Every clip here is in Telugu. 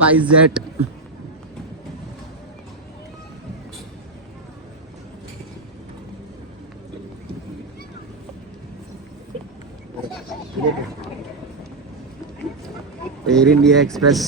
SpiceJet. Air India Express.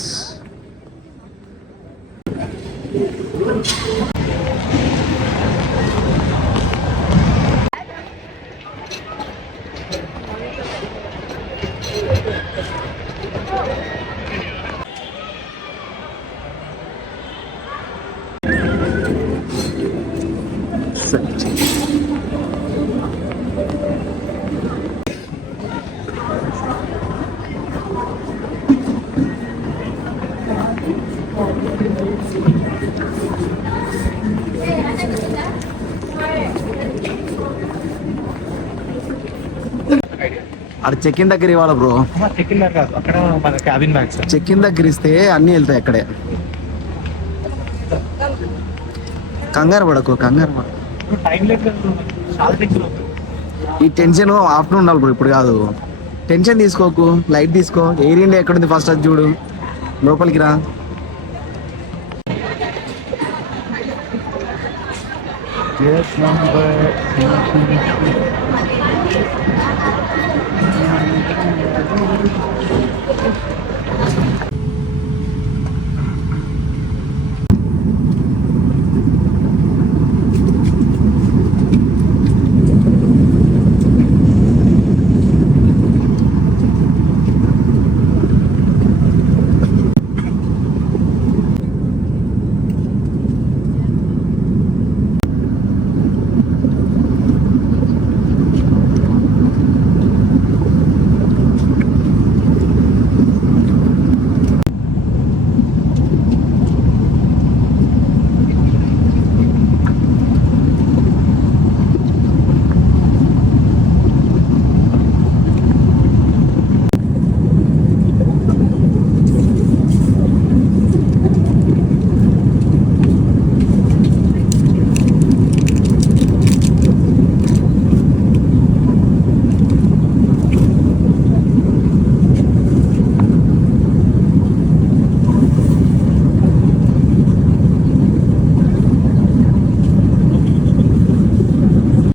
అక్కడ చెక్ ఇన్ దగ్గర ఇవ్వాలి బ్రో. చెక్ ఇన్ దగ్గర కాదు, అక్కడ మన క్యాబిన్ బ్యాగ్స్. చెక్ ఇన్ దగ్గర ఇస్తే అన్నీ వెళ్తాయి అక్కడే. కంగారు పడకు. టైం లేదు, చాలా టెన్షన్. ఈ టెన్షన్ ఆఫ్టర్నూన్ ఉండాలి బ్రో, ఇప్పుడు కాదు. టెన్షన్ తీసుకోకు, లైట్ తీసుకో. ఎయిర్ ఇండియా ఎక్కడుంది ఫస్ట్ అది చూడు, లోపలికి రా.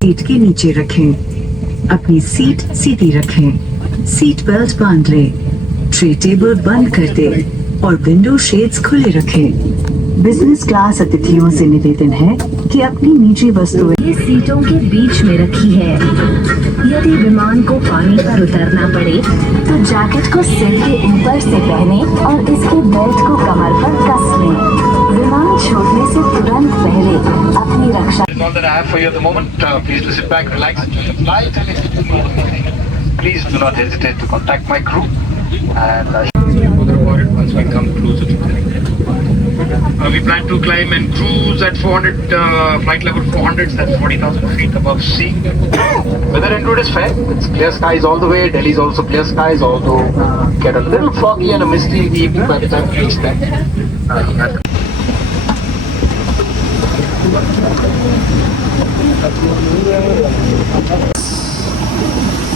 सीट के नीचे रखें, अपनी सीट सीधी रखें, सीट बेल्ट बांध लें, ट्रे टेबल बंद कर दें और विंडो शेड्स खुले रखें। बिजनेस क्लास अतिथियों से निवेदन है कि अपनी निजी वस्तुएं सीटों के बीच में रखी है। यदि विमान को पानी पर उतरना पड़े तो जैकेट को सिर के ऊपर से पहने और इसके बेल्ट को कमर पर कस लें। विमान छोड़ने से तुरंत पहले अपनी रक्षा. All that I have for you at the moment. Please do sit back, relax, enjoy the flight. Please do not hesitate to contact my crew. And further about it once we come closer to the we plan to climb and cruise at 400, flight level 400, that's 40,000 feet above sea. Weather into it is fair. It's clear skies all the way. Delhi is also clear skies, although get a little foggy and a misty evening by the time we reach there.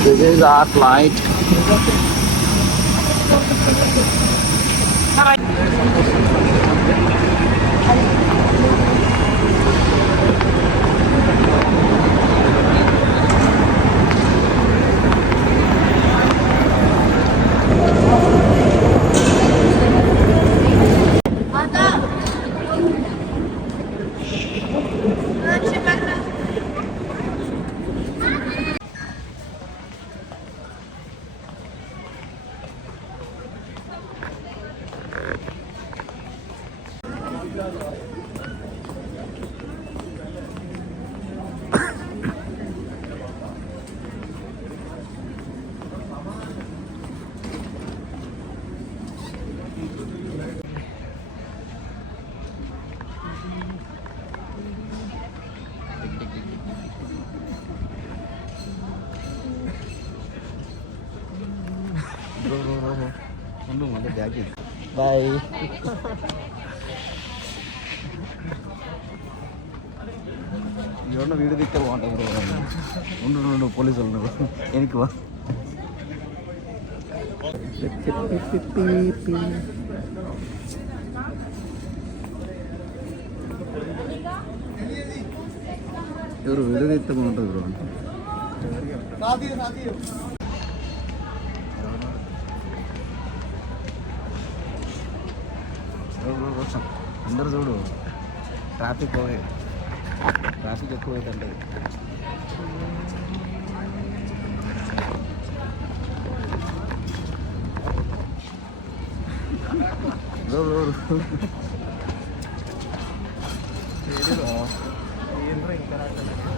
This is our flight. Bye. ఎవరన్నా వీడియో దిక్తే బాగుంటుంది బ్రో. ఉండు పోలీసులు ఉన్నారు వెనక్కి వా. ఎవరు వీడియో తీస్తే బాగుంటుంది బ్రో. అందరు చూడు, ట్రాఫిక్ ఎక్కువ అవుతుంటుంది.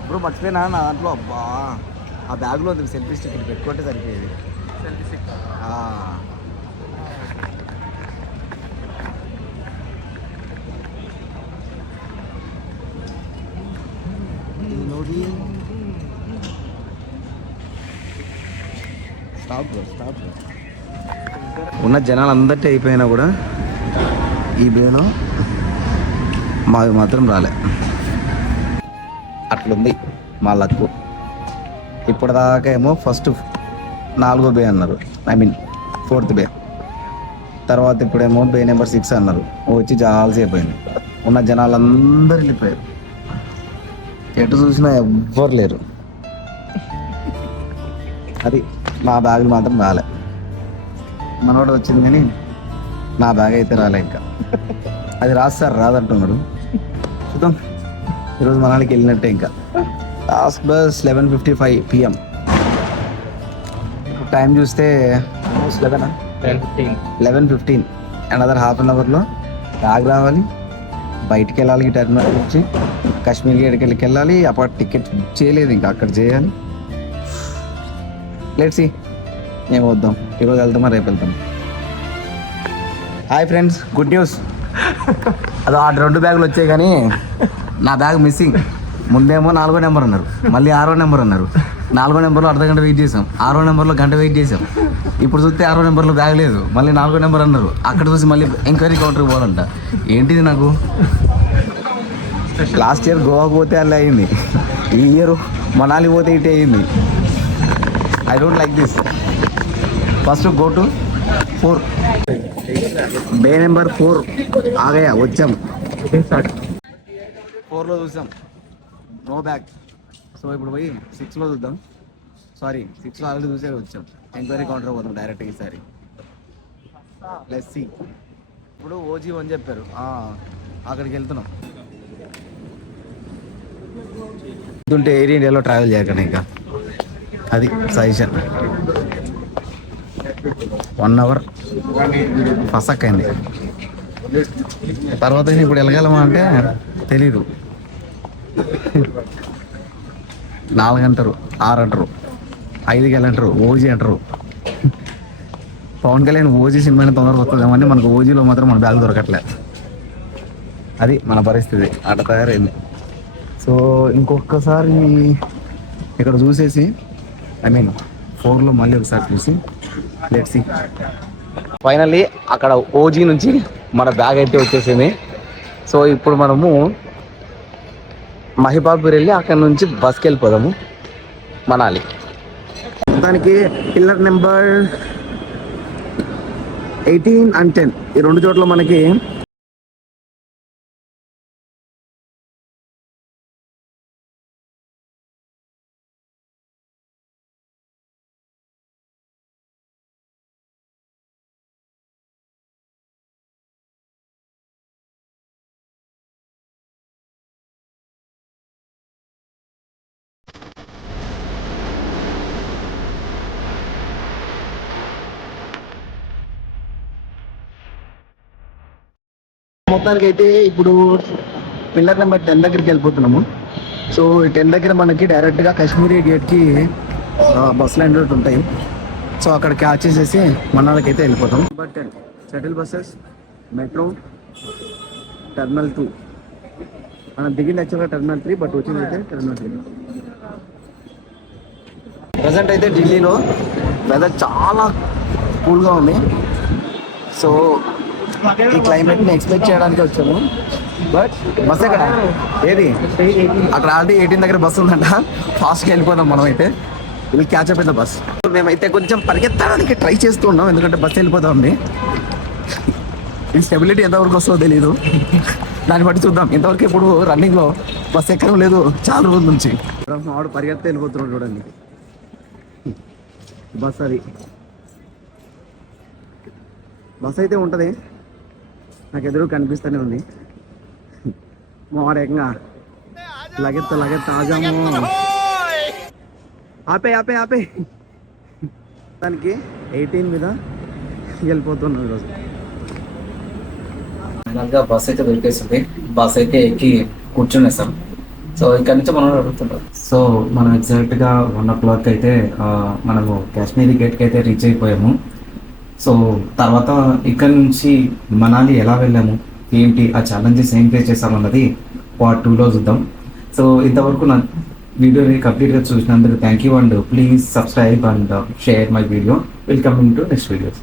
బ్రో మర్చిపోయినా నా దాంట్లో, అబ్బా ఆ బ్యాగ్లో సెల్ఫీ స్టిక్ పెట్టుకుంటే సరిపోయేది. ఉన్న జనాలు అందరికీ అయిపోయినా కూడా ఈ బేలో మాది మాత్రం రాలే. అట్లుంది మా లక్కు. ఇప్పటిదాకా ఏమో ఫస్ట్ 4వ బే అన్నారు, ఐ మీన్ 4th బే. తర్వాత ఇప్పుడేమో బే నెంబర్ 6 అన్నారు. వచ్చి జాల్సి అయిపోయింది. ఉన్న జనాలందరూ వెళ్ళిపోయారు. ఎటు చూసినా ఎవ్వరు లేరు. అది మా బ్యాగులు మాత్రం రాలే. మనోడు వచ్చింది కానీ నా బ్యాగ్ అయితే రాలే. ఇంకా అది రాస్తారు రాదంటున్నారు. చూద్దాం. ఈరోజు మనాలికి వెళ్ళినట్టే. ఇంకా లాస్ట్ బస్ 11:55 PM. టైం చూస్తే 11:15. అనదర్ ½ అన్ అవర్లో బ్యాగ్ రావాలి, బయటికి వెళ్ళాలి. ఈ టెర్మినల్ నుంచి కాశ్మీర్ గేట్కి వెళ్ళాలి. అప్పుడు టికెట్ బుక్ చేయలేదు, ఇంకా అక్కడ చేయాలి. లెట్స్ సీ ఏం వద్దాం. ఈరోజు వెళ్తామా రేపు వెళ్తాం. Hi friends, good news. అదో ఆ 2 బ్యాగులు వచ్చాయి కానీ నా బ్యాగ్ మిస్సింగ్. ముందేమో 4వ నెంబర్ అన్నారు, మళ్ళీ 6వ నెంబర్ అన్నారు. 4వ నెంబర్లో అర్ధగంట వెయిట్ చేసాం, 6వ నెంబర్లో గంట వెయిట్ చేసాం. ఇప్పుడు చూస్తే 6వ నెంబర్లో బ్యాగ్ లేదు, మళ్ళీ 4వ నెంబర్ అన్నారు. అక్కడ చూసి మళ్ళీ ఎంక్వైరీ కౌంటర్కి పోవాలంట. ఏంటిది నాకు? లాస్ట్ ఇయర్ గోవాకు పోతే అలా అయింది, ఈ ఇయర్ మనాలి పోతే ఇటే అయింది. I don't like this. First go to 4 bay number 4 ఆగయా. వచ్చాం 4లో చూసాం, నో బ్యాగ్. సో ఇప్పుడు పోయి 6లో చూద్దాం. సారీ 6లో ఆల్రెడీ చూసే వచ్చాం. ఎంక్వైరీ కౌంటర్ పోతాం డైరెక్ట్ ఈసారి. Let's see. ఇప్పుడు OG1 చెప్పారు, అక్కడికి వెళ్తున్నాం. ఉంటే ఎయిర్ ఇండియాలో ట్రావెల్ చేయకండి, ఇంకా అది సజెషన్. 1 అవర్ ఫసక్ అయింది. తర్వాత ఇప్పుడు వెళ్ళగలమా అంటే తెలీదు. 4 అంటారు, 6 అంటారు, 5కి వెళ్ళంటారు, OG అంటారు. పవన్ కళ్యాణ్ OG సినిమాని తొందరగా వస్తుందేమని మనకు OGలో మాత్రం మన బ్యాగ్ దొరకట్లే. అది మన పరిస్థితి, అట తయారైంది. సో ఇంకొకసారి ఇక్కడ చూసేసి, ఐ మీన్ 4లో మళ్ళీ ఒకసారి చూసి లెట్స్ సీ. ఫైనల్లీ అక్కడ OG నుంచి మన బ్యాగ్ అయితే వచ్చేసింది. సో ఇప్పుడు మనము మహిబాబూర్ వెళ్ళి అక్కడ నుంచి బస్కి వెళ్ళిపోదాము మనాలి. దానికి పిల్లర్ నెంబర్ 18 and 10 ఈ 2 చోట్ల మనకి మొత్తానికి అయితే ఇప్పుడు పిల్లర్ నెంబర్ 10 దగ్గరికి వెళ్ళిపోతున్నాము. సో 10 దగ్గర మనకి డైరెక్ట్గా కాశ్మీరీ గేట్కి బస్ లైన్ రోడ్ ఉంటాయి. సో అక్కడ క్యాచ్ చేసేసి మనాలికి అయితే వెళ్ళిపోతాం. Number 10 shuttle buses, metro, terminal 2. మనం దిగింది యాక్చువల్గా టెర్మినల్ 3, బట్ వచ్చింది అయితే టెర్మినల్ 3. ప్రజెంట్ అయితే ఢిల్లీలో వెదర్ చాలా కూల్గా ఉంది. సో ఈ క్లైమేట్ని ఎక్స్పెక్ట్ చేయడానికి వచ్చాము. బట్ బస్ ఎక్కడ ఏది అక్కడ ఆల్రెడీ 18 దగ్గర బస్సు ఉందంట. ఫాస్ట్గా వెళ్ళిపోదాం మనం అయితే. వీళ్ళు క్యాచ్ అప్ అయిన బస్. మేమైతే కొంచెం పరిగెత్తడానికి ట్రై చేస్తూ ఉన్నాం, ఎందుకంటే బస్సు వెళ్ళిపోతా ఉంది. ఈ స్టెబిలిటీ ఎంతవరకు వస్తుందో తెలియదు. దాన్ని బట్టి చూద్దాం. ఎంతవరకు ఇప్పుడు రన్నింగ్లో బస్ ఎక్కడం లేదు చాలా రోజుల నుంచి. వాడు పరిగెత్తే వెళ్ళిపోతున్నాడు చూడండి. బస్ అది బస్ అయితే ఉంటుంది, నాకు ఎదురు కనిపిస్తూనే ఉంది. మాడేకంగా లగెత్త ఆజాము. ఆపే దానికి 18 మీద వెళ్ళిపోతున్నాం ఈరోజు. ఫైనల్గా బస్ అయితే దొరికేస్తుంది. బస్ అయితే ఎక్కి కూర్చునేస్తాం. సో ఇక్కడ నుంచి మనం అడుగుతుంటాం. సో మనం ఎగ్జాక్ట్గా 1 o'clock అయితే మనము కాశ్మీరీ గేట్కి అయితే రీచ్ అయిపోయాము. సో తర్వాత ఇక్కడ నుంచి మనాలి ఎలా వెళ్ళాము, ఏంటి ఆ ఛాలెంజెస్ ఏం ఫేస్ చేస్తామన్నది Part 2లో చూద్దాం. సో ఇంతవరకు నా వీడియోని కంప్లీట్గా చూసినందుకు thank you and please subscribe and share my video. Welcome to next videos.